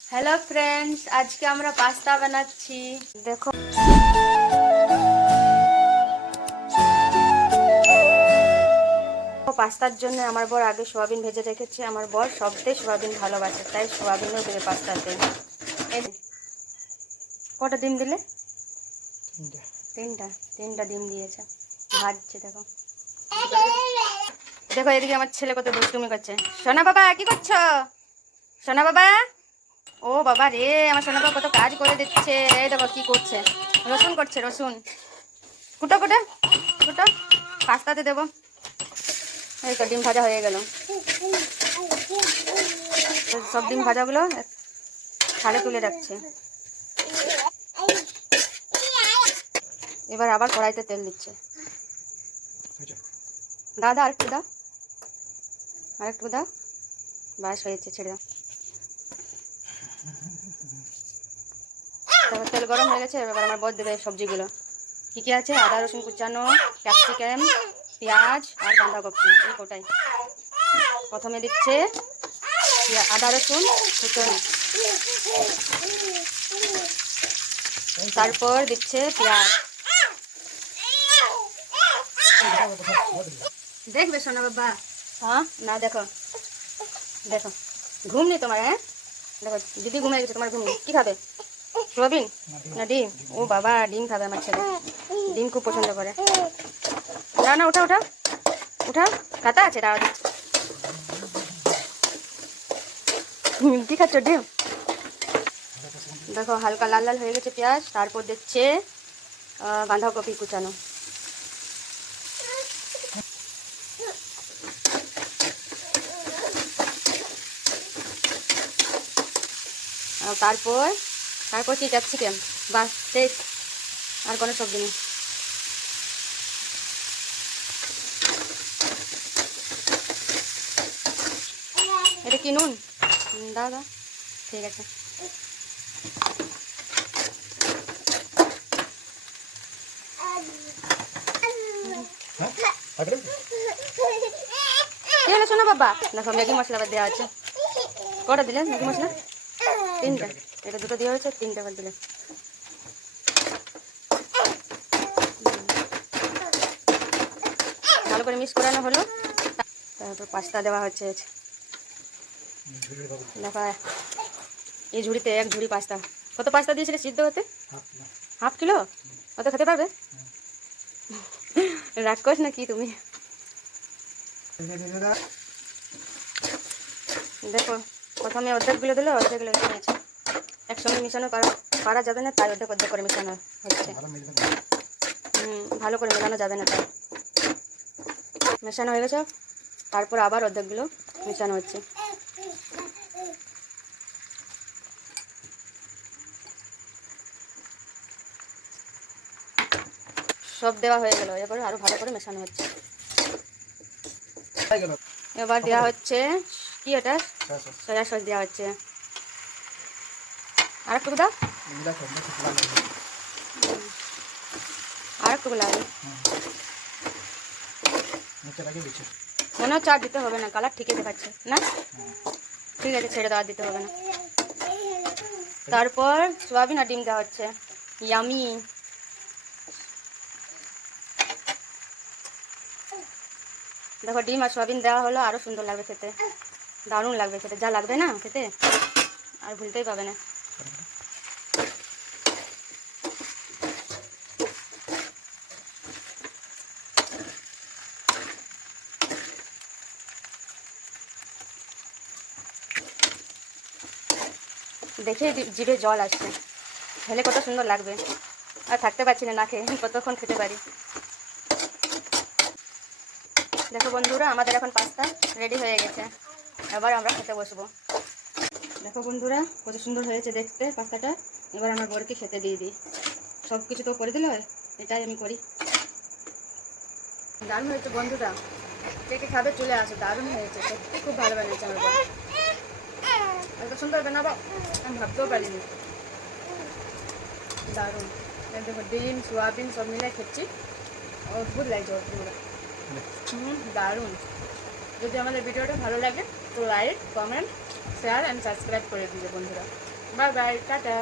Hello friends, আজকে আমরা pasta বানাচ্ছি। দেখো, পাস্তার জন্য আমার বর আগে সোয়াবিন ভেজে রেখেছে। আমার বর সবটাই সোয়াবিন ভালোবাসে, তাই সোয়াবিনও দেবে পাস্তাতে। কটা ডিম দিলে? তিনটা ডিম দিয়েছে, ভাজছে। দেখো দেখো, এদিকে আমার ছেলে কত দুষ্টুমি করছে। সোনা বাবা, কি করছো? সোনা বাবা, ও বাবা রে, আমার সোনা বাবা কত কাজ করে দিচ্ছে। এই দেখো কি করছে, রসুন করছে। রসুন কুটো কুটো কুটো, পাস্তাতে দেবো। এই তো ডিম ভাজা হয়ে গেল। সব ডিম ভাজাগুলো থালে তুলে রাখছে। এবার আবার কড়াইতে তেল দিচ্ছে। দাদা আরেকটু দাও, আরেকটু দাও, বাস হয়েছে, ছেড়ে দাও। তারপর তেল গরম হয়ে গেছে। এবার আমার বর দেবে সবজিগুলো। কী কী আছে? আদা রসুন কুচানো, ক্যাপসিকাম, পেঁয়াজ আর বাঁধাকপি, এই কোটাই। প্রথমে দিচ্ছে আদা রসুন কুচানো, তারপর দিচ্ছে পেঁয়াজ। দেখবে সোনা বাবা? হ্যাঁ, না দেখো দেখো, ঘুম নেই তোমার? হ্যাঁ দেখো, দিদি ঘুমিয়ে গেছে, তোমার ঘুম নেই। কী খাবে? সোয়াবিন না ডিম? ও বাবা, ডিম খাবে আমার ছেলে, ডিম খুব পছন্দ করে। না না, ওঠা ওঠা ওঠা, কাতা আছে, দাঁড়া দিচ্ছি। কী খাচ্ছ? ডিম। দেখো হালকা লাল লাল হয়ে গেছে পেঁয়াজ, তারপর দিচ্ছে বাঁধাকপি কুচানো। তারপর তারপর কি ক্যাপসিকাম, বাস শেষ, আর কোনো সবজি নেই। এটা কি নুন? দাও দাও, ঠিক আছে। কি হলো শোনো বাবা? দেখো ম্যাগি মশলা আবার দেওয়া আছে। কটা দিলে ম্যাগি মশলা? তিনটা। এটা দুটো দেওয়া হয়েছে, তিনটা করে দিলে। ভালো করে মিক্স করানো হলো। তারপর পাস্তা দেওয়া হচ্ছে। দেখো এই ঝুড়িতে এক ঝুড়ি পাস্তা। কত পাস্তা দিয়েছিলে সিদ্ধ হতে? Half kilo. অত খেতে পারবে? রাক্ষস না কি তুমি? দেখো প্রথমে অর্ধেকগুলো দিলে, অর্ধেকগুলো নিয়েছে। একসঙ্গে মিশানো পারা যাবে না, তাই অর্ধেক অর্ধেক করে মেশানো হচ্ছে। ভালো করে মেলানো যাবে না, তাই মেশানো হয়ে গেছে। তারপর আবার অর্ধেকগুলো মেশানো হচ্ছে। সব দেওয়া হয়ে গেল, এবার আরো ভালো করে মেশানো হচ্ছে। এবার দেওয়া হচ্ছে কি, এটা সয়া সস দেওয়া হচ্ছে। আর একটু দাও, আর একটু লাগে। মনে হচ্ছে আর দিতে হবে না, কালার ঠিকই দেখাচ্ছে না? ঠিক আছে, ছেড়ে দেওয়া, দিতে হবে না। তারপর সোয়াবিন আর ডিম দেওয়া হচ্ছে। ইয়ামি। দেখো ডিম আর সোয়াবিন দেওয়া হলো, আরও সুন্দর লাগবে খেতে, দারুণ লাগবে খেতে। যা লাগবে না খেতে, আর ভুলতেই পাবে না। দেখে জিভে জল আসছে, খেলে কত সুন্দর লাগবে। আর থাকতে পারছি না, না খেয়ে কতক্ষণ খেতে পারি। দেখো বন্ধুরা, আমাদের এখন পাস্তা রেডি হয়ে গেছে। এবার আমরা খেতে বসবো। দেখো বন্ধুরা, কত সুন্দর হয়েছে দেখতে পাস্তাটা। এবার আমার বরকে খেতে দিয়ে দিই। সব কিছু তো করে দিল, এটাই আমি করি। দারুণ হয়েছে বন্ধুরা, কে কে খাবে চলে আসে। দারুণ হয়েছে, সত্যি খুব ভালো বানিয়েছে আমার বর। এত সুন্দর বানাবো আমি ভাবতেও পারিনি। দারুণ। দেখো ডিম সোয়াবিন সব মিলাই খেচ্ছি, অদ্ভুত লাগছে, অদ্ভুত। দারুণ। যদি আমাদের ভিডিওটা ভালো লাগে একটু like comment share and subscribe করে দিবে বন্ধুরা। Bye bye, tata.